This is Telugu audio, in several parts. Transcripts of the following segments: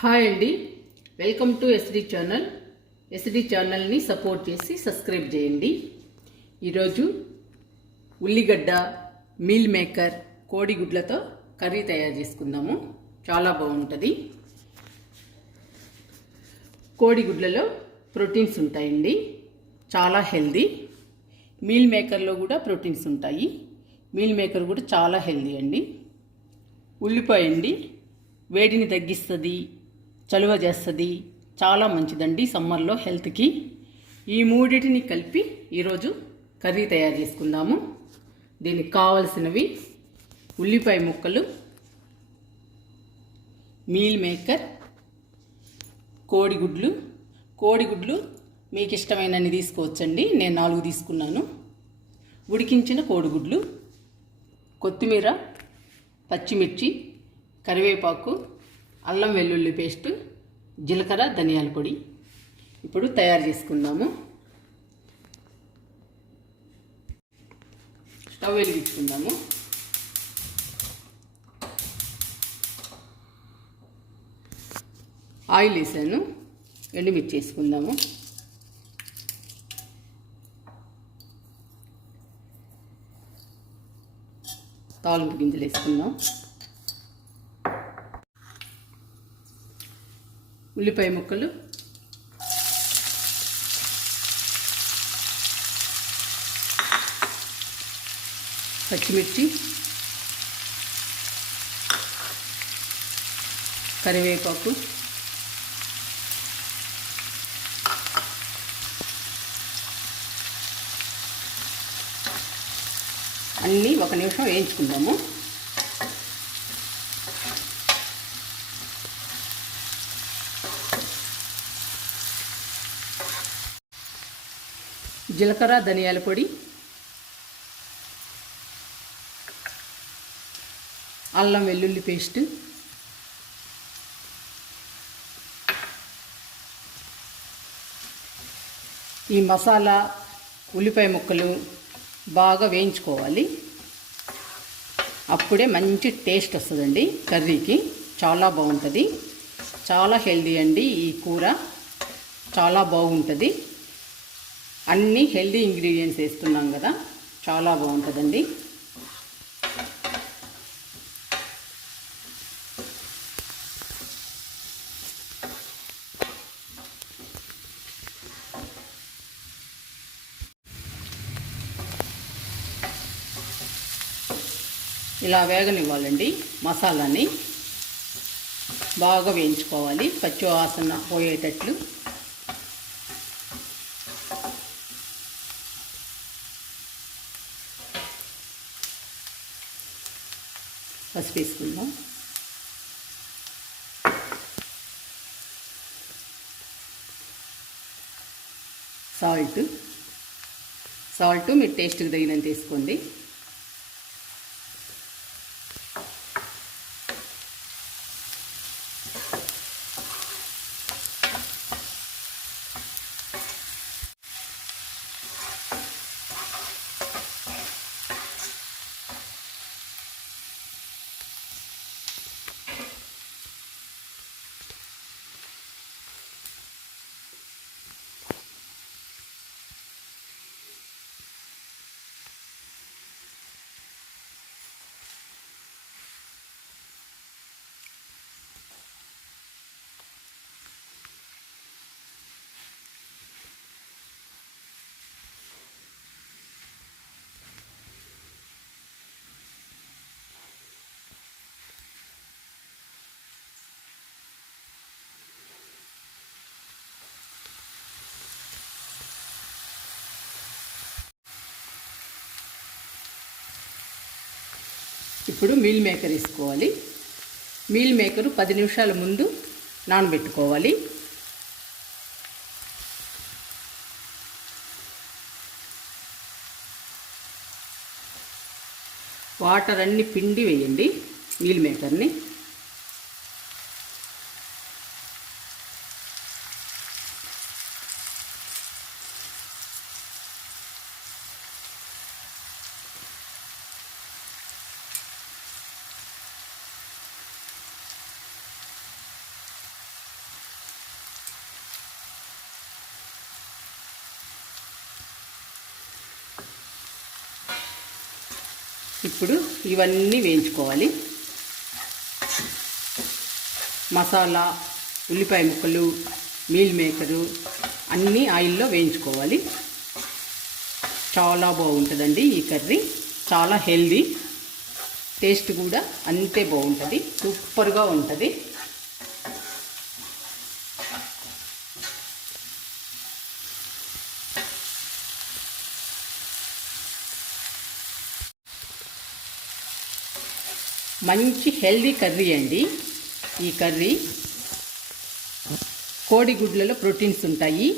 హాయ్ అండి, welcome to SD channel. SD ఛానల్ని సపోర్ట్ చేసి సబ్స్క్రైబ్ చేయండి. ఈరోజు ఉల్లిగడ్డ మీల్ మేకర్ కోడిగుడ్లతో కర్రీ తయారు చేసుకుందాము. చాలా బాగుంటుంది. కోడిగుడ్లలో ప్రోటీన్స్ ఉంటాయండి, చాలా హెల్దీ. మీల్ మేకర్లో కూడా ప్రోటీన్స్ ఉంటాయి. మీల్ మేకర్ కూడా చాలా హెల్దీ అండి. ఉల్లిపాయ అండి, వేడిని తగ్గిస్తుంది, చలువ చేస్తుంది, చాలా మంచిదండి సమ్మర్లో హెల్త్కి. ఈ మూడింటిని కలిపి ఈరోజు కర్రీ తయారు చేసుకుందాము. దీనికి కావలసినవి ఉల్లిపాయ ముక్కలు, మీల్ మేకర్, కోడిగుడ్లు మీకు ఇష్టమైనన్ని తీసుకోవచ్చండి. నేను 4 తీసుకున్నాను. ఉడికించిన కోడిగుడ్లు, కొత్తిమీర, పచ్చిమిర్చి, కరివేపాకు, అల్లం వెల్లుల్లి పేస్టు, జీలకర్ర, ధనియాల పొడి. ఇప్పుడు తయారు చేసుకుందాము. స్టవ్ వెలిగించుకుందాము. ఆయిల్ వేసాను, ఎండుమిర్చి వేసుకుందాము. తాలింపు గింజలు వేసుకుందాం. ఉల్లిపాయ ముక్కలు, పచ్చిమిర్చి, కరివేపాకు, అన్నీ 1 నిమిషం వేయించుకుందాము. జీలకర్ర, ధనియాల పొడి, అల్లం వెల్లుల్లి పేస్ట్, ఈ మసాలా ఉల్లిపాయ ముక్కలు బాగా వేయించుకోవాలి. అప్పుడే మంచి టేస్ట్ వస్తుందండి కర్రీకి. చాలా బాగుంటుంది. చాలా హెల్దీ అండి ఈ కూర, చాలా బాగుంటుంది. అన్నీ హెల్దీ ఇంగ్రీడియంట్స్ వేస్తున్నాం కదా, చాలా బాగుంటుందండి. ఇలా వేగనివ్వాలండి. మసాలాని బాగా వేయించుకోవాలి, పచ్చి వాసన పోయేటట్లు. పసుపు వేసుకుందాం. సాల్ట్ మీరు టేస్ట్కి తగినంత వేసుకోండి. ఇప్పుడు మీల్ మేకర్ వేసుకోవాలి. మీల్ మేకరు 10 నిమిషాల ముందు నానబెట్టుకోవాలి. వాటర్ అన్ని పిండి వేయండి మీల్ మేకర్ని. ఇప్పుడు ఇవన్నీ వేయించుకోవాలి. మసాలా, ఉల్లిపాయ ముక్కలు, మీల్ మేకరు అన్నీ ఆయిల్లో వేయించుకోవాలి. చాలా బాగుంటుందండి ఈ కర్రీ. చాలా హెల్దీ, టేస్ట్ కూడా అంతే బాగుంటుంది. సూపర్గా ఉంటుంది. మంచి హెల్దీ కర్రీ అండి ఈ కర్రీ. కోడిగుడ్లలో ప్రోటీన్స్ ఉంటాయి,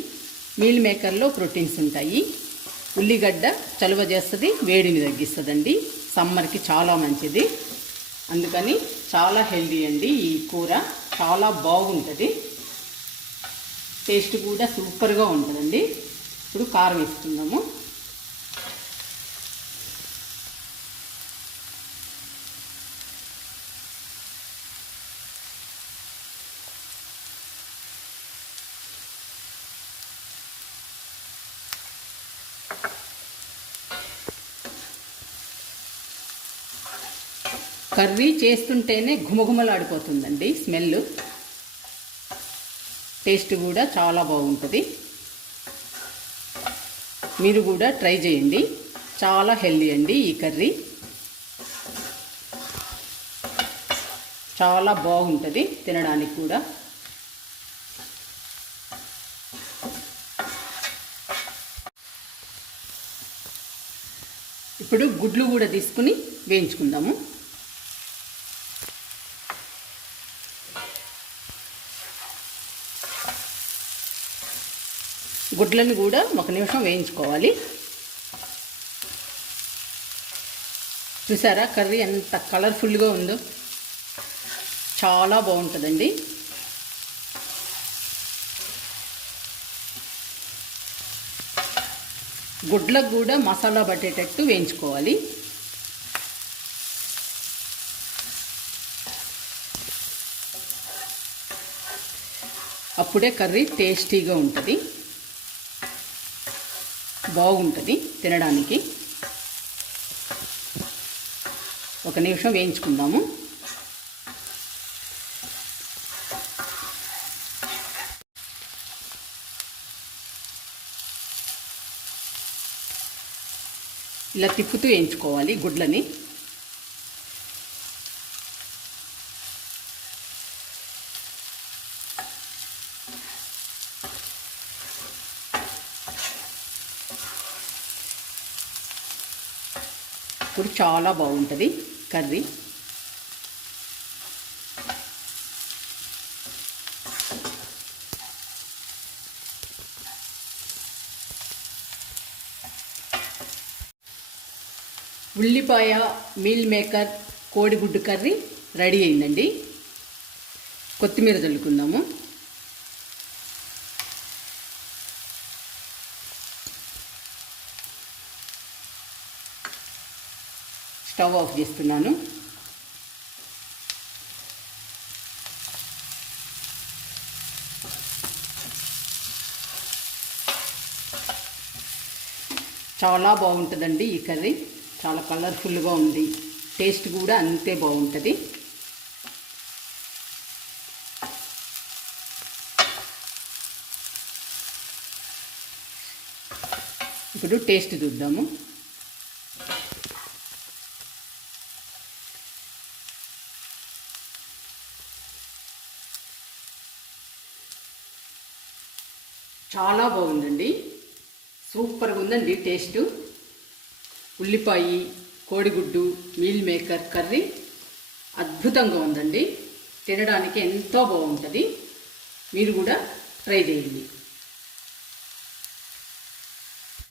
మీల్ మేకర్లో ప్రోటీన్స్ ఉంటాయి. ఉల్లిగడ్డ చలువ చేస్తుంది, వేడిని తగ్గిస్తుందండి. సమ్మర్కి చాలా మంచిది. అందుకని చాలా హెల్దీ అండి ఈ కూర. చాలా బాగుంటుంది, టేస్ట్ కూడా సూపర్గా ఉంటుందండి. ఇప్పుడు కారం వేసుకుందాము. కర్రీ చేస్తుంటేనే ఘుమఘుమలాడిపోతుందండి స్మెల్. టేస్ట్ కూడా చాలా బాగుంటుంది. మీరు కూడా ట్రై చేయండి. చాలా హెల్దీ అండి ఈ కర్రీ. చాలా బాగుంటుంది తినడానికి కూడా. ఇప్పుడు గుడ్లు కూడా తీసుకుని వేయించుకుందాము. గుడ్లను కూడా 1 నిమిషం వేయించుకోవాలి. చూసారా కర్రీ ఎంత కలర్ఫుల్గా ఉందో. చాలా బాగుంటుందండి. గుడ్లకు కూడా మసాలా పట్టేటట్టు వేయించుకోవాలి. అప్పుడే కర్రీ టేస్టీగా ఉంటుంది, బాగుంటుంది తినడానికి. 1 నిమిషం వేయించుకుందాము. ఇలా తిప్పుతూ వేయించుకోవాలి గుడ్లని. ఇప్పుడు చాలా బాగుంటుంది కర్రీ. ఉల్లిపాయ మీల్ మేకర్ కోడిగుడ్డు కర్రీ రెడీ అయిందండి. కొత్తిమీర చల్లుకుందాము. స్టవ్ ఆఫ్ చేస్తున్నాను. చాలా బాగుంటుందండి ఈ కర్రీ. చాలా కలర్ఫుల్గా ఉంది, టేస్ట్ కూడా అంతే బాగుంటుంది. ఇప్పుడు టేస్ట్ చూద్దాము. చాలా బాగుందండి, సూపర్గా ఉందండి టేస్ట్. ఉల్లిపాయ కోడిగుడ్డు మీల్ మేకర్ కర్రీ అద్భుతంగా ఉందండి. తినడానికి ఎంతో బాగుంటుంది. మీరు కూడా ట్రై చేయండి.